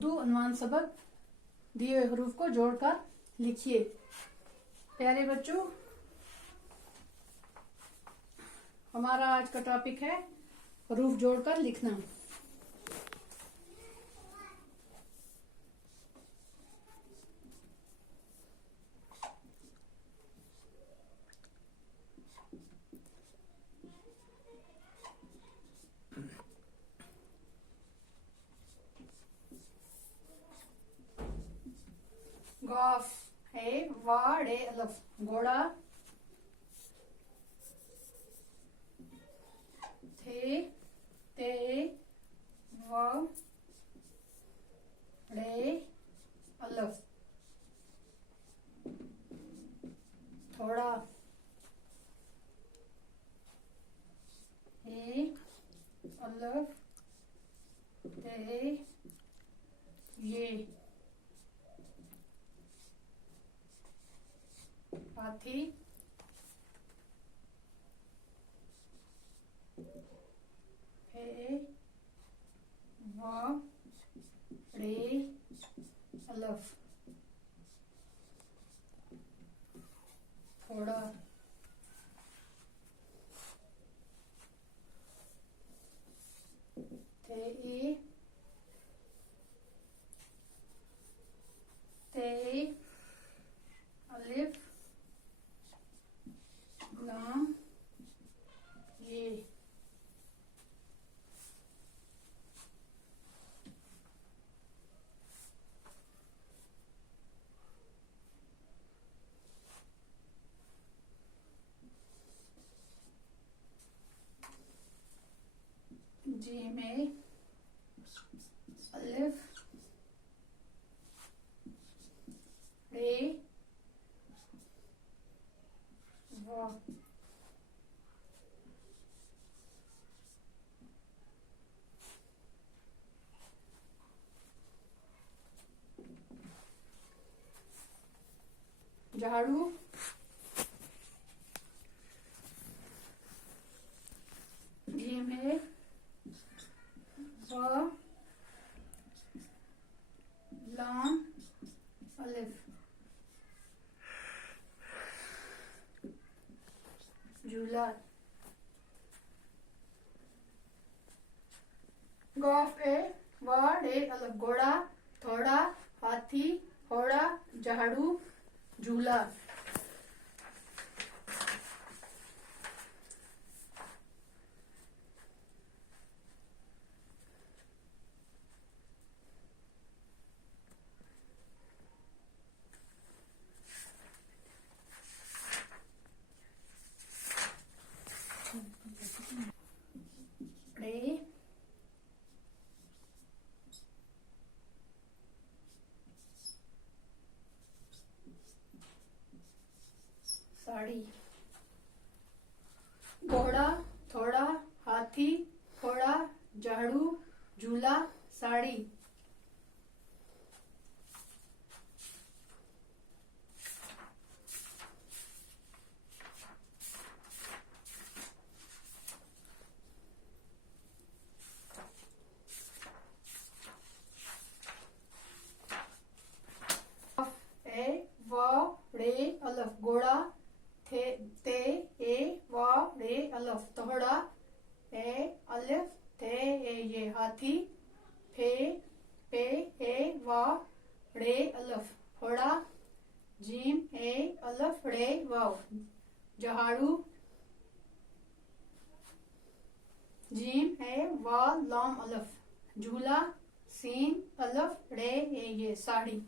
अनुमान सबक दिए हुए हरूफ को जोड़कर लिखिए। प्यारे बच्चों, हमारा आज का टॉपिक है हरूफ जोड़कर लिखना। गॉफ है वाड़े अलफ घोड़ा, थे ते व ड़े अलफ थोड़ा, हे अलफ ते ये हाथी, हे व ड़े अलफ थोड़ा, थे ते अलिफ लाम ये जी में अलिफ रे व झाड़ू, जी में व लाम अलिफ झूला, गॉफ ए वाड़े अलफ घोड़ा, थोड़ा, हाथी, घोड़ा, झाड़ू, झूला। ड़े साड़ी, घोड़ा, थोड़ा, हाथी, घोड़ा, झाड़ू, झूला, साड़ी। ए व ड़े अलफ घोड़ा, थे ते ए व ड़े अलफ थोड़ा, ए अलिफ थे ए ये हाथी, फे पे ए व ड़े अलफ घोड़ा, जीम ए अलफ ड़े वाव झाड़ू, जीम ए व लाम अलफ झूला, सीन अलफ ड़े ए ये साड़ी।